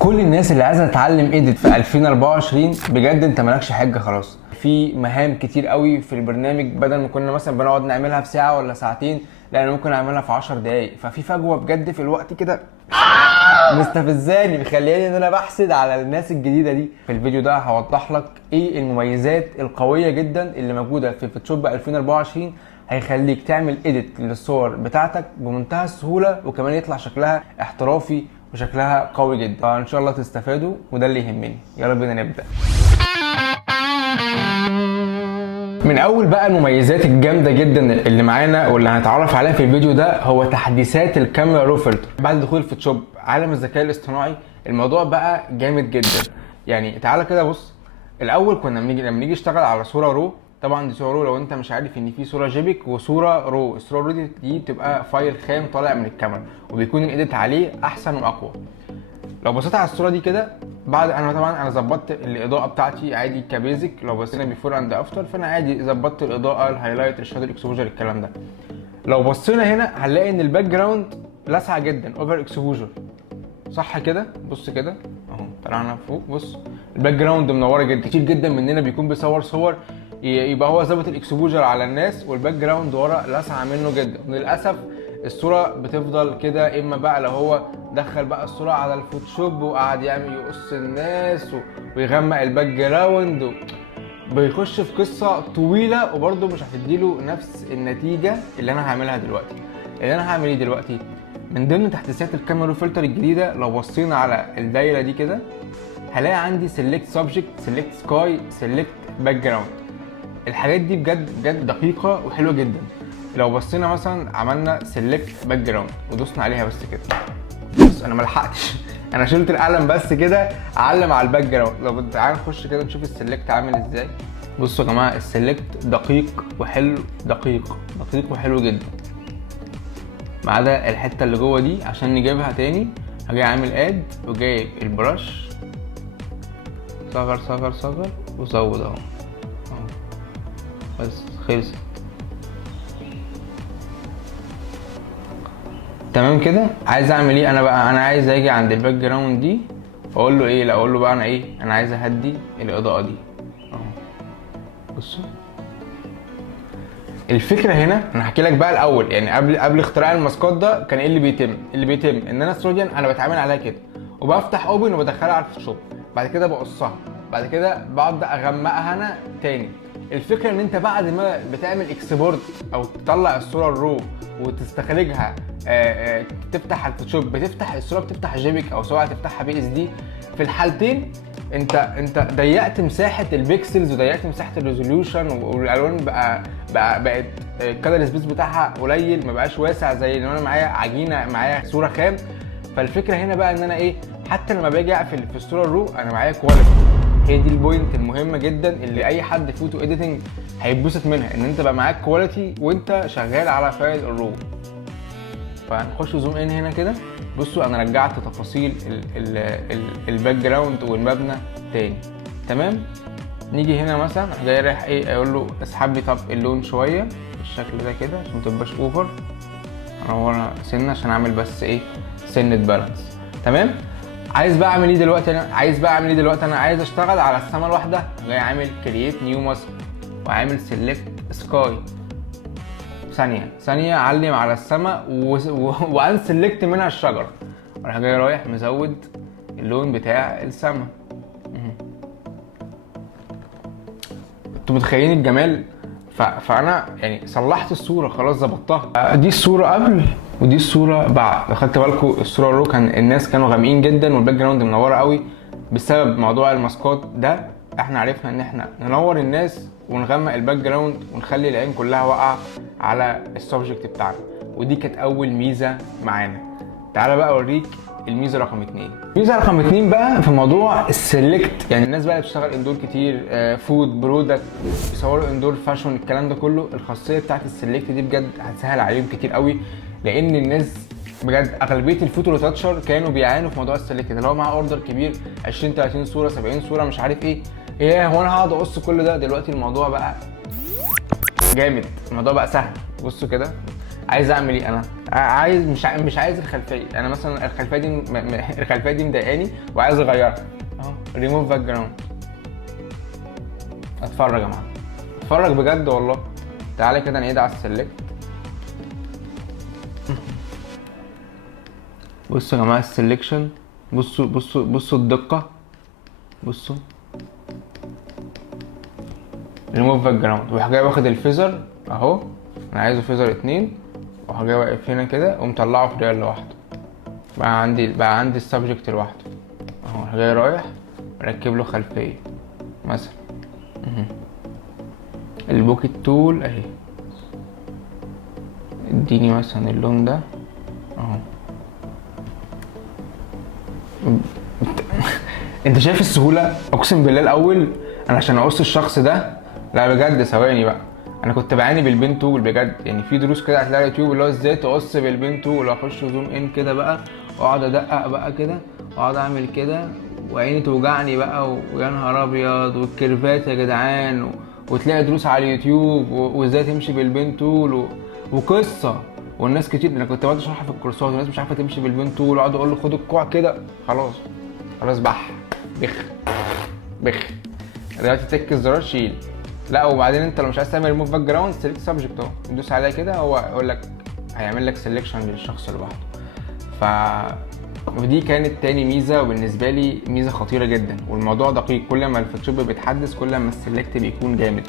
كل الناس اللي عايزه تتعلم ايديت في 2024 بجد انت مالكش حجه خلاص. في مهام كتير قوي في البرنامج، بدل ما كنا مثلا بنقعد نعملها في ساعه ولا ساعتين، لا انا ممكن اعملها في 10 دقايق. ففي فجوه بجد في الوقت كده مستفزاني، مخلياني ان انا بحسد على الناس الجديده دي. في الفيديو ده هوضح لك ايه المميزات القويه جدا اللي موجوده في فوتوشوب 2024، هيخليك تعمل ايديت للصور بتاعتك بمنتهى السهوله، وكمان يطلع شكلها احترافي وشكلها قوي جدا. فان شاء الله تستفادوا وده اللي يهمني. يلا بينا نبدا. من اول بقى المميزات الجامده جدا اللي معانا واللي هنتعرف عليها في الفيديو ده هو تحديثات الكاميرا رو فلتر. بعد دخول الفوتوشوب عالم الذكاء الاصطناعي الموضوع بقى جامد جدا. يعني تعالى كده بص، الاول كنا لما نيجي نشتغل على صوره رو، طبعا دي صوره رو، لو انت مش عارف ان في صوره جيبك وصوره رو. الصوره رو دي بتبقى فايل خام طالع من الكاميرا وبيكون الايديت عليه احسن واقوى. لو بصيت على الصوره دي كده، بعد انا ظبطت الاضاءه بتاعتي عادي كبيزك. لو بصينا بيفور اند افتر فانا عادي ظبطت الاضاءه، الهايلايت، الشادو، الاكسبوجر، الكلام ده. لو بصينا هنا هنلاقي ان الباك جراوند لاسعه جدا، اوفر اكسبوجر، صح كده؟ بص كده اهو، طلعنا فوق، بص الباك جراوند منوره جدا. كتير جدا مننا بيكون بيصور صور يبقى هو ظابط الاكسبوجر على الناس والباك جراوند ورا لاسعه منه جدا، وللاسف الصوره بتفضل كده. اما بقى لو هو دخل بقى الصوره على الفوتوشوب وقعد يعمل يقص الناس ويغمق الباك جراوند بيخش في قصه طويله، وبرده مش هتديله نفس النتيجه اللي انا هعملها دلوقتي. اللي انا هعمل ايه دلوقتي من ضمن تحديثات الكاميرا فلتر الجديده، لو بصينا على الدايره دي كده هلاقي عندي سيلكت سبجكت، سيلكت سكاي، سيلكت باك جراوند. الحاجات دي بجد دقيقه وحلوه جدا. لو بصينا مثلا عملنا سيلكت باك جراوند ودوسنا عليها بس كده، بص انا ملحقتش انا شلت القلم بس كده اعلم على الباك جراوند. لو تعالى نخش كده نشوف السيلكت عامل ازاي. بصوا يا جماعه السيلكت دقيق وحلو، دقيق وحلو جدا، ما عدا الحته اللي جوه دي. عشان نجيبها تاني هاجي عامل اد وجايب البرش، صغر وزود اهو، بس خلصت تمام كده. عايز اعمل ايه انا بقى؟ انا عايز اجي عند الباك جراوند دي واقول له ايه، لا اقول له بقى انا ايه، انا عايز اهدي الاضاءه دي اهو. بصوا الفكره هنا، انا هحكي لك بقى الاول. يعني قبل اختراع الماسكات ده كان ايه اللي بيتم ان انا الصوره دي انا بتعامل عليها كده وبفتح اوبن وبدخلها على الفوتوشوب، بعد كده بقصها، بعد كده بقعد اغمقها انا تاني. الفكره ان انت بعد ما بتعمل اكسبورت او تطلع الصوره الرو وتستخرجها تفتح الفوتوشوب، بتفتح الصوره، بتفتح جيبك او سواء تفتحها بي اس دي، في الحالتين انت ضيقت مساحه البيكسلز وضيقت مساحه الريزوليوشن، والالوان بقت الكالر سبيس بتاعها قليل، ما بقاش واسع زي لو انا معايا عجينه، معايا صوره خام. فالفكره هنا بقى ان انا ايه، حتى لما باجي اقفل في الصوره الرو انا معايا كواليتي. هي دي البوينت المهمه جدا اللي اي حد فوتو اديتنج هيتبسط منها، ان انت بقى معاك كواليتي وانت شغال على فايل الرو. فهنخش زوم ان هنا كده. بصوا انا رجعت تفاصيل الباك جراوند والمبنى تاني تمام. نيجي هنا مثلا جاي رايح ايه، اقول له اسحب لي طب اللون شويه بالشكل ده كده عشان ما تبقاش اوفر، انورها سنه عشان اعمل بس ايه، سنه بالانس تمام. عايز بقى اعمل ايه دلوقتي؟ انا عايز اشتغل على السما لوحدها. جاي عامل كرييت نيو ماسك وعامل سيلكت سكاي، ثانيه اعلم على السما وانسلكت منها الشجره، راح جاي رايح مزود اللون بتاع السما. انتوا متخيلين الجمال؟ فانا يعني صلحت الصوره خلاص، ظبطتها. دي الصوره قبل ودي الصوره بعد. لو خدت بالكم الصوره الرو كان الناس كانوا غامقين جدا والباك جراوند منوره قوي بسبب موضوع الماسكات ده. احنا عرفنا ان احنا ننور الناس ونغمق الباك جراوند ونخلي العين كلها واقعه على السبجكت بتاعنا، ودي كانت اول ميزه معانا. تعالى بقى اوريك الميزه رقم 2. الميزه رقم 2 بقى في موضوع السلكت. يعني الناس بقى اللي بتشتغل اندور كتير، فود برودكت، بيصوروا اندور فاشون، الكلام ده كله، الخاصيه بتاعت السلكت دي بجد هتسهل عليهم كتير قوي. لان الناس بجد اغلبيه الفوتو ريتاتشر كانوا بيعانوا في موضوع السلكت، اللي هو معاه اوردر كبير 20 30 صوره 70 صوره مش عارف ايه، هو انا هقعد اقص كل ده؟ دلوقتي الموضوع بقى جامد، الموضوع بقى سهل. بصوا كده عايز اعمل ايه؟ انا عايز مش عايز الخلفيه. انا مثلا الخلفيه دي الخلفيه دي مضايقاني وعايز اغيرها اهو. ريموف باك جراوند. اتفرج يا معلم، اتفرج بجد والله. تعالى كده نعيد على السلكت. بصوا يا جماعه السلكشن، بصوا الدقه، بصوا ريموف باك جراوند. وراح جاي واخد الفيزر اهو، انا عايزه فيزر 2، وراح جاي واقف هنا كده ومطلعه في ريال لوحده. بقى عندي السبجكت لوحده اهو. راح جاي رايح مركب له خلفيه مثلا. البوكيت تول اهي، اديني مثلا اللون ده اهو. انت شايف السهوله؟ اقسم بالله الاول انا عشان اقص الشخص ده، لا بجد ثواني بقى، انا كنت بعاني بالبين تول بجد. يعني في دروس كده هتلاقي على اليوتيوب اللي هو ازاي تقص بالبين تول، واخش زوم ان كده بقى واقعد ادقق بقى كده واقعد اعمل كده وعيني توجعني بقى ويا نهار ابيض والكيرفات يا جدعان وتلاقي دروس على اليوتيوب وازاي تمشي بالبين تول وقصه. والناس كتير انا كنت بقعد اشرحها في الكورسات والناس مش عارفه تمشي بالبين تول، واقعد اقول له خد الكوع كده خلاص بخ. دلوقتي تك الزرار شيل. لا وبعدين انت لو مش عايز تعمل ريموف باك جراوند سيلكت سبجكت اهو، تدوس عليها كده هو يقول لك هيعمل لك سيلكشن للشخص لوحده. ودي كانت تاني ميزه، وبالنسبه لي ميزه خطيره جدا. والموضوع دقيق، كل ما الفوتوشوب بيتحدث كل ما السيلكت بيكون جامد.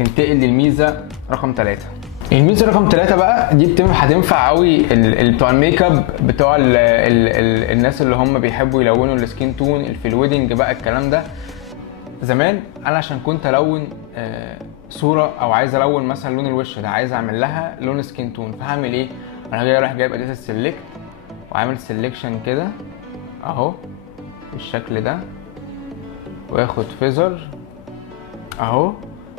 ننتقل للميزه رقم 3. الميزه رقم 3 بقى دي هتنفع قوي بتوع الميك اب، بتوع الناس اللي هم بيحبوا يلونوا السكين تون في الويدنج بقى الكلام ده. زمان انا عشان كنت الون صوره او عايز الون مثلا لون الوش ده، عايز اعمل لها لون سكين تون، فهعمل ايه؟ انا جاي رايح جايب اداه السلكت وعامل سلكشن كده اهو بالشكل ده، واخد فيزر اهو.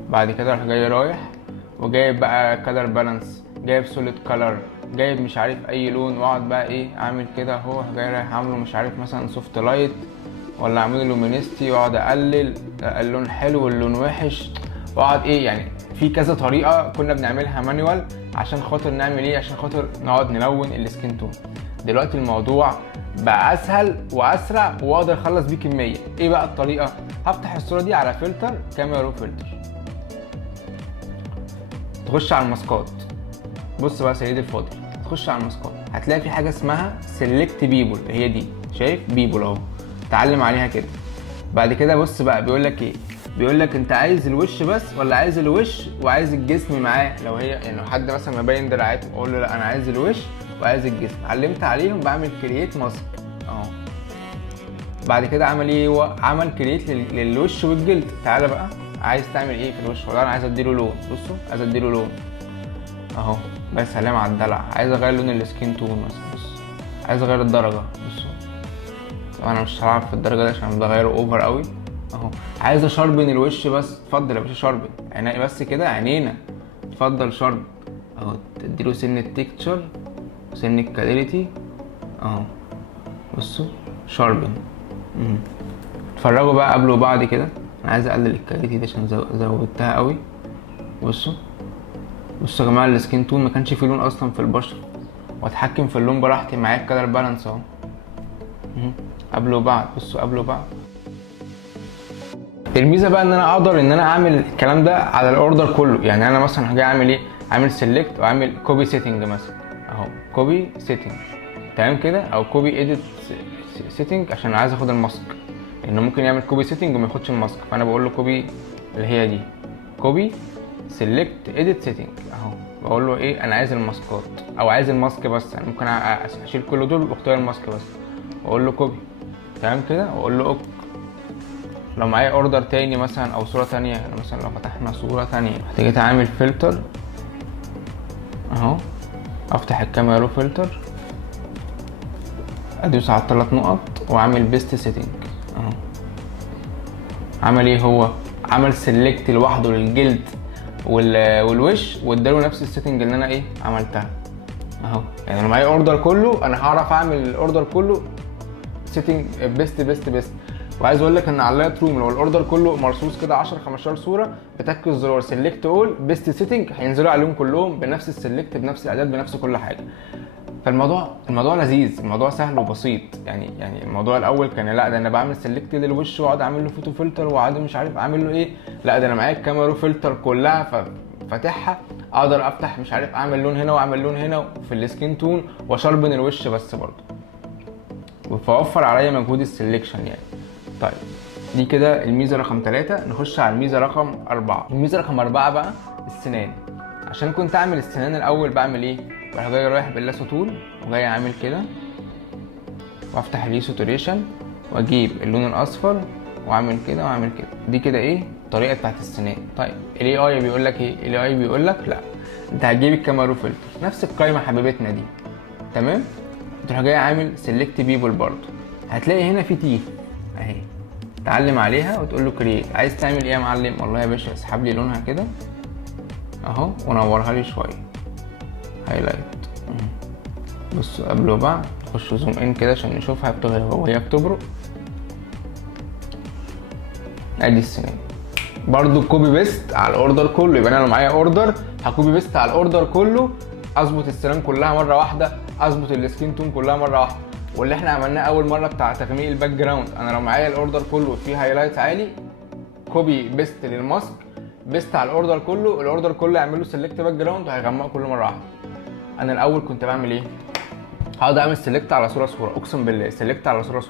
بعد كده راح جاي رايح وجايب بقى كلر بالانس، جايب سوليد كلر، جايب مش عارف اي لون، واقعد بقى ايه اعمل كده اهو. جاي رايح عامله مش عارف مثلا سوفت لايت ولا اعمله لومينيستي، واقعد اقلل اللون حلو واللون وحش، واقعد ايه يعني. في كذا طريقه كنا بنعملها مانيوال عشان خاطر نعمل ايه، عشان خاطر نقعد نلون السكين تون. دلوقتي الموضوع بقى اسهل واسرع واقدر اخلص بيه كميه. ايه بقى الطريقه؟ هفتح الصوره دي على فلتر كاميرا رو فلتر، تخش على الماسكات. بص بقى سيدي الفاضل، تخش على الماسكات هتلاقي في حاجه اسمها سيلكت بيبول، هي دي شايف بيبول اهو، تعلم عليها كده. بعد كده بص بقى بيقول لك ايه، بيقول لك انت عايز الوش بس ولا عايز الوش وعايز الجسم معاه. لو هي يعني لو حد مثلا مبين دراعاته اقول له لا انا عايز الوش وعايز الجسم. علمت عليهم بعمل كرييت ماسك اهو. بعد كده عمل ايه؟ عمل كرييت للوش والجلد. تعالى بقى عايز تعمل ايه في الوش؟ والله انا عايز اديله لون، بصوا عايز اديله لون اهو. بس سلام على الدلع. عايز اغير لون السكين تون مثلا، بص عايز اغير الدرجه، بصوا انا مش هلعب في الدرجه دي عشان بغيره اوفر قوي اهو. عايز اشربن الوش بس، اتفضل يا باشا شربن عيني بس كده عينينا، اتفضل شرب اهو. تديله سن التكتشر وسن الكاليريتي اهو، بصوا شربن. اتفرجوا بقى قبل وبعد كده. انا عايز اقلل الكاليريتي دي عشان زودتها قوي. بصوا يا جماعه السكين تون ما كانش فيه لون اصلا في البشره، واتحكم في اللون براحتي معايا الكلر بالانس اهو. قبل وبعد، بصوا قبل وبعد. الميزه بقى ان انا اقدر ان انا اعمل الكلام ده على الاوردر كله. يعني انا مثلا هاجي اعمل ايه، اعمل سيلكت واعمل كوبي سيتنج مثلا اهو، كوبي سيتنج تمام كده، او كوبي اديت سيتنج عشان عايز اخد الماسك، لانه ممكن يعمل كوبي سيتنج وما ياخدش الماسك. فانا بقول له كوبي اللي هي دي، كوبي سيلكت اديت سيتنج اهو. بقول له ايه انا عايز الماسكات او عايز الماسك بس. انا ممكن اشيل كل دول واختار الماسك بس، واقول له كوبي تمام كده، واقول له اوك. لو معايا اوردر تاني مثلا او صوره تانية، يعني مثلا لو فتحنا صوره تانية هتيجي اعمل فلتر اهو، افتح الكاميرا رو فلتر، ادوس على الثلاث نقط واعمل بيست سيتنج اهو. عمل ايه؟ هو عمل سيلكت لوحده للجلد والوش واداله نفس السيتنج اللي انا ايه عملتها اهو. يعني لو معايا اوردر كله انا هعرف اعمل الاوردر كله سيتنج بيست. وعايز اقول لك ان على اللايت روم لو الاوردر كله مرصوص كده 10 15 صوره، بتاكد زرار سيلكت اول بيست سيتنج، هينزلوا عليهم كلهم بنفس السيلكت بنفس الاعداد بنفس كل حاجه. فالموضوع لذيذ، الموضوع سهل وبسيط. يعني الموضوع الاول كان لا ده انا بعمل سيلكت للوش واقعد اعمل له فوتو فلتر واقعد مش عارف اعمل له ايه، لا ده انا معايا الكاميرا رو فلتر كلها فاتحها، اقدر افتح مش عارف اعمل لون هنا واعمل لون هنا في السكين تون واشربن الوش بس برضه، وفوفر عليا مجهود السلكشن يعني. طيب دي كده الميزه رقم 3. نخش على الميزه رقم 4. الميزه رقم 4 بقى السنان. عشان كنت اعمل السنان الاول بعمل ايه؟ بروح جاي رايح باللاسو تول وجاي عامل كده وافتح اليسوتوريشن واجيب اللون الاصفر واعمل كده واعمل كده. دي كده ايه الطريقه بتاعت السنان. طيب الاي اي بيقول لك ايه؟ الاي اي بيقول لك لا انت هتجيب الكاميرا رو فلتر نفس القايمه حبيبتنا دي، تمام؟ تروح جاي عامل سيلكت بيبل برضه، هتلاقي هنا في تي اهي، تعلم عليها وتقول له كرييت. عايز تعمل ايه يا معلم؟ والله يا باشا اسحب لي لونها كده اهو ونورها لي شويه هايلايت. بصوا قبل وبعد، نخش زوم ان كده عشان نشوفها وهي بتبرق. ادي السنان برضو كوبي بيست على الاوردر كله. يبقى انا لو معايا اوردر هكوبي بيست على الاوردر كله، اظبط السنان كلها مره واحده، اظبط السكين تون كلها مره واحده. واللي احنا عملناه اول مره بتاع تغميق الباك جراوند، انا لو معايا الاوردر كله فيه هايلايت عالي، كوبي بيست للماسك بيست على الاوردر كله، الاوردر كله يعمل له سيلكت باك جراوند وهيغمقه كله مره واحده. انا الاول كنت بعمل ايه؟ هقعد اعمل سيلكت على صوره اقسم بالله، سيلكت على صوره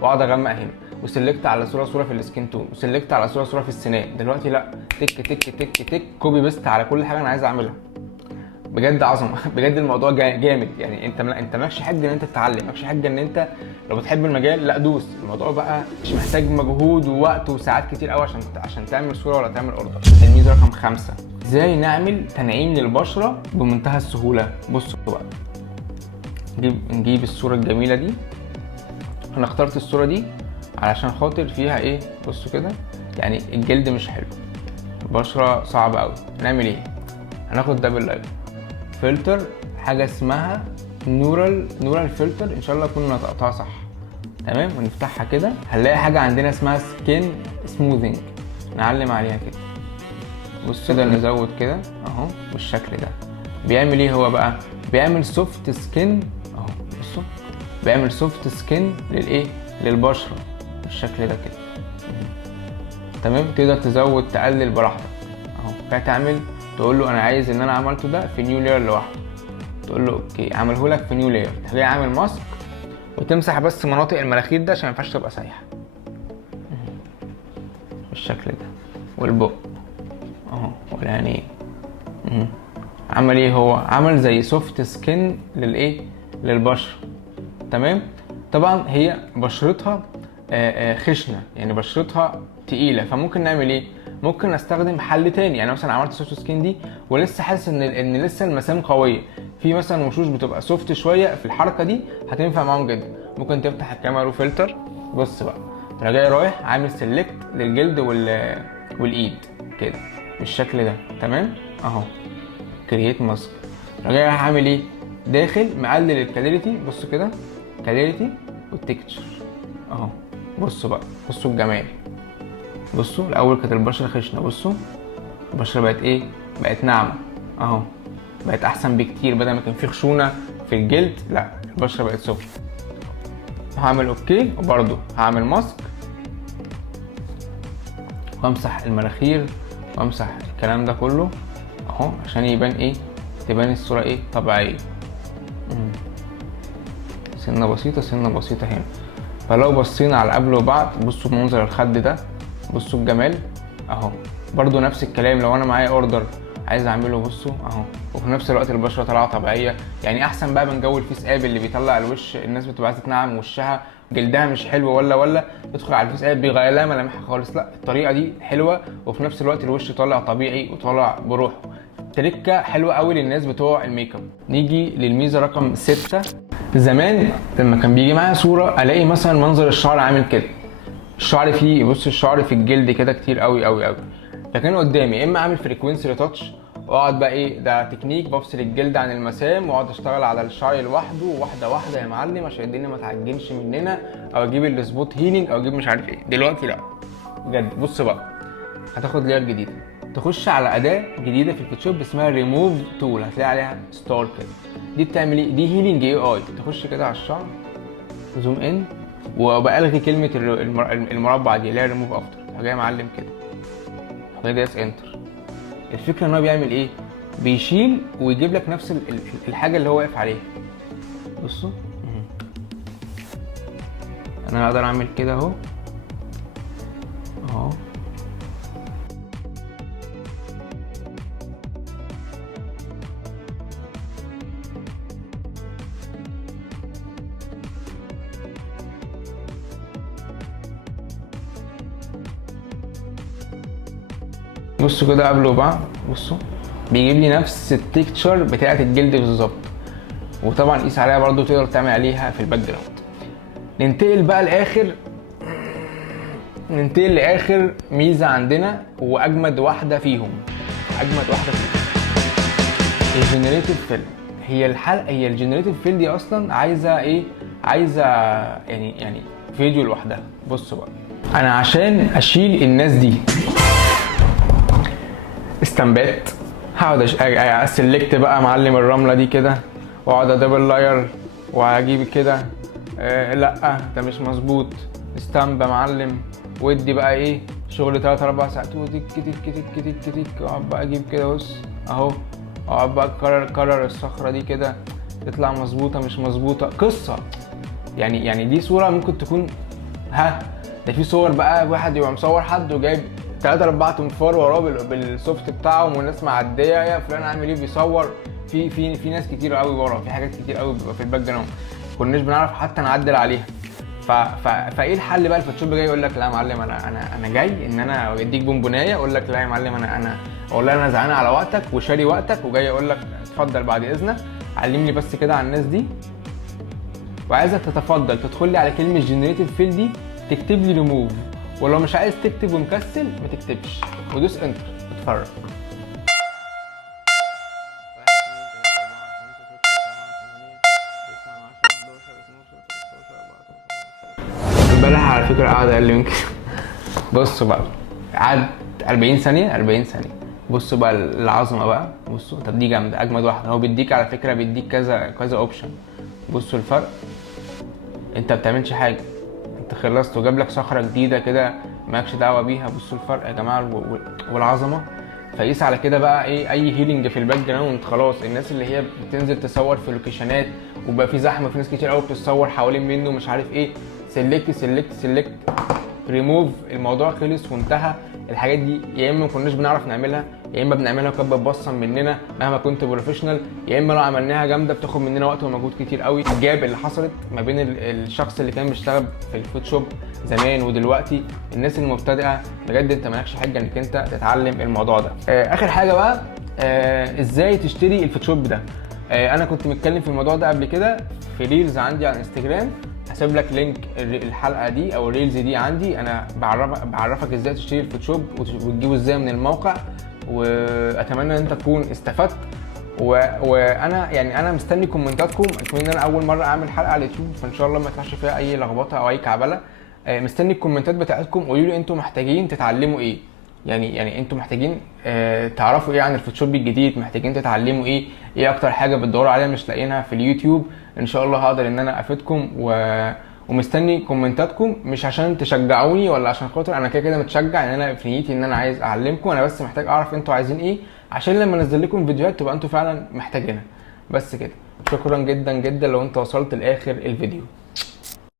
واقعد اغمق هنا، وسيلكت على صوره في السكين تون، وسيلكت على صوره في السنان. دلوقتي لا، تك تك تك تك كوبي بيست على كل حاجه انا عايز اعملها. بجد عظمه بجد الموضوع جامد يعني. انت مالكش حاجه ان انت تتعلم، مالكش حاجه ان انت لو بتحب المجال لا دوس. الموضوع بقى مش محتاج مجهود ووقت وساعات كتير قوي عشان تعمل صوره ولا تعمل اوردر. الميزه رقم 5، ازاي نعمل تنعيم للبشره بمنتهى السهوله. بصوا بقى، نجيب الصوره الجميله دي. انا اخترت الصوره دي علشان خاطر فيها ايه؟ بصوا كده، يعني الجلد مش حلو، البشره صعبه قوي. هنعمل ايه؟ هناخد دبل لايف فلتر، حاجه اسمها نورال فلتر، ان شاء الله اكون نطقتها صح، تمام؟ ونفتحها كده هنلاقي حاجه عندنا اسمها سكين سموذنج، نعلم عليها كده. بص كده، نزود كده اهو بالشكل ده. بيعمل ايه هو بقى؟ بيعمل سوفت سكين اهو، بصوا بيعمل سوفت سكين للايه؟ للبشره بالشكل ده كده، تمام؟ تقدر تزود تقلل براحتك اهو. فتعمل تقول له انا عايز ان انا عملته ده في نيو لاير لوحده، تقول له اوكي عمله لك في نيو لاير. تجي عامل ماسك وتمسح بس مناطق المناخير ده عشان ما ينفعش تبقى سايحه بالشكل ده، والبق اهو والعينين. عمل ايه هو؟ عمل زي سوفت سكين للايه؟ للبشره، تمام؟ طبعا هي بشرتها خشنه، يعني بشرتها تقيله، فممكن نعمل ايه؟ ممكن استخدم حل تاني. يعني مثلا عملت سوفت سكين دي ولسه حاسس ان لسه المسام قويه، في مثلا وشوش بتبقى سوفت شويه، في الحركه دي هتنفع معاهم جدا. ممكن تفتح الكاميرا رو فلتر، بص بقى انا جاي رايح عامل سيلكت للجلد والايد كده بالشكل ده، تمام؟ اهو كرييت ماسك. انا جاي رايح عامل ايه؟ داخل مقلل الكاليريتي، بصوا كده كاليريتي والتكتشر اهو. بصوا بقى، بصوا الجمال. بصوا الاول كانت البشره خشنه، بصوا البشره بقت ايه؟ بقت ناعمه اهو، بقت احسن بكتير. بدل ما كان في خشونه في الجلد، لا البشره بقت سوفت. هعمل اوكي، وبرده هعمل ماسك وامسح المناخير وامسح الكلام ده كله اهو، عشان يبان ايه؟ تبان الصوره ايه؟ طبيعيه. سنه بسيطه هنا. فلو بصينا على قبل وبعد، بصوا منظر الخد ده، بصوا الجمال اهو. برضو نفس الكلام لو انا معايا اوردر عايز اعمله، بصوا اهو، وفي نفس الوقت البشره طالعه طبيعيه. يعني احسن بقى من جو الفيس اب اللي بيطلع الوش، الناس بتبقى عايزه تنعم وشها جلدها مش حلو ولا تدخل على الفيس اب بيغير لها ملامحها خالص. لا، الطريقه دي حلوه وفي نفس الوقت الوش طالع طبيعي وطالع بروحه. تركه حلوه قوي للناس بتوع الميك اب. نيجي للميزه رقم 6. زمان لما كان بيجي معايا صوره الاقي مثلا منظر الشعر عامل كده، الشعر فيه، بص الشعر في الجلد كده كتير قوي قوي قوي، فكان قدامي اما اعمل فريكوينسي ريتاتش واقعد بقى ايه، ده تكنيك بفصل الجلد عن المسام واقعد اشتغل على الشعر لوحده واحده واحده يا معلم عشان الدنيا ما تعجنش مننا، او اجيب السبوت هيلينج او اجيب مش عارف ايه. دلوقتي لا بجد. بص بقى، هتاخد لير جديده، تخش على اداه جديده في الفوتوشوب اسمها ريموف تول، هتلاقي عليها ستار كده. دي بتعمل ايه؟ دي هيلينج اي. تخش كده على الشعر زوم ان وبالغي كلمه المربع دي اللي هي ريموف افتر، جاي معلم كده دايس انتر. الفكره ان هو بيعمل ايه؟ بيشيل ويجيب لك نفس الحاجه اللي هو واقف عليها. بصوا انا اقدر اعمل كده اهو اهو. بصوا كده قبل وبعد، بصوا بيجيب لي نفس التكتشر بتاعه الجلد بالظبط. وطبعا قيس عليها برضو، تقدر تعمل عليها في الباك جراوند. ننتقل لاخر ميزه عندنا واجمد واحده فيهم، الجنريتيف فيل. هي الجنريتيف فيل دي اصلا عايزه ايه؟ عايزه يعني فيديو لوحدها. بصوا بقى، انا عشان اشيل الناس دي استنبات هقعد اسلكت بقى معلم الرمله دي كده واقعد ادبل لاير واجيب كده لا ده مش مظبوط، استنبه معلم ودي بقى ايه شغل 3 4 ساعات وتك تك تك تك تك. اقعد بقى اجيب كده بص اهو، اقعد بقى اكرر الصخره دي كده تطلع مظبوطه مش مظبوطه، قصه. يعني دي صوره ممكن تكون ده في صور بقى واحد يبقى مصور حد وجايب 3 4 تنفار وراه بالسوفت بتاعهم والناس معديه يا فلان عامل ايه بيصور. في ناس كتير قوي ورا، في حاجات كتير قوي بيبقى في الباك جراوند كناش بنعرف حتى نعدل عليها. فايه الحل بقى؟ الفوتوشوب جاي يقول لك لا يا معلم انا جاي ان انا اديك بونبونايه، اقول لك لا يا معلم انا والله انا زعلان على وقتك وشاري وقتك وجاي اقول لك اتفضل بعد اذنك علمني بس كده على الناس دي، وعايزك تتفضل تدخل لي على كلمه جنريتيف فيل دي تكتب لي ريموف، ولو مش عايز تكتب ومكسل ما تكتبش ودوس انتر اتفرج. امبارح على فكره قعد اقل من كده. بصوا بقى قعد 40 ثانيه. بصوا بقى العظمه بقى، بصوا طب دي جامده اجمد واحده. هو بيديك على فكره بيديك كذا اوبشن. بصوا الفرق، انت بتعملش حاجه، انت خلصت وجاب لك صخره جديده كده مالكش دعوه بيها. بصوا الفرق يا جماعه والعظمه. فقيس على كده بقى ايه اي هيلينج في الباك جراوند. خلاص الناس اللي هي بتنزل تصور في لوكيشنات وبقى في زحمه، في ناس كتير قوي بتتصور حوالين منه مش عارف ايه، سيلكت ريموف، الموضوع خلص وانتهى. الحاجات دي يا اما ما كناش بنعرف نعملها يا اما بنعملها وكانت بتبصم مننا مهما كنت بروفيشنال، يا اما لو عملناها جامده بتاخد مننا وقت ومجهود كتير قوي. الجاب اللي حصلت ما بين الشخص اللي كان بيشتغل في الفوتوشوب زمان ودلوقتي، الناس المبتدئه بجد انت مالكش حاجه انك انت تتعلم الموضوع ده. اخر حاجه بقى ازاي تشتري الفوتوشوب ده. انا كنت متكلم في الموضوع ده قبل كده في ريلز عندي على انستجرام، هسيب لك لينك الحلقه دي او الريلز دي عندي. انا بعرفك ازاي تشتري الفوتوشوب وتجيبه ازاي من الموقع، واتمنى ان انت تكون استفدت. وانا يعني انا مستني كومنتاتكم، ان انا اول مره اعمل حلقه على اليوتيوب فان شاء الله ما يطلعش فيها اي لخبطه او اي كعبله. مستني الكومنتات بتاعتكم، قولوا لي انتوا محتاجين تتعلموا ايه، يعني انتوا محتاجين تعرفوا ايه عن الفوتوشوب الجديد، محتاجين تتعلموا ايه اكتر حاجه بتدوروا عليها مش لاقيينها في اليوتيوب. ان شاء الله هقدر ان انا افيدكم ومستني كومنتاتكم، مش عشان تشجعوني ولا عشان خاطر انا كده متشجع، ان انا في نيتي ان انا عايز اعلمكم، انا بس محتاج اعرف انتوا عايزين ايه عشان لما انزل لكم فيديوهات تبقى انتوا فعلا محتاجينها. بس كده، شكرا جدا جدا لو انت وصلت لاخر الفيديو.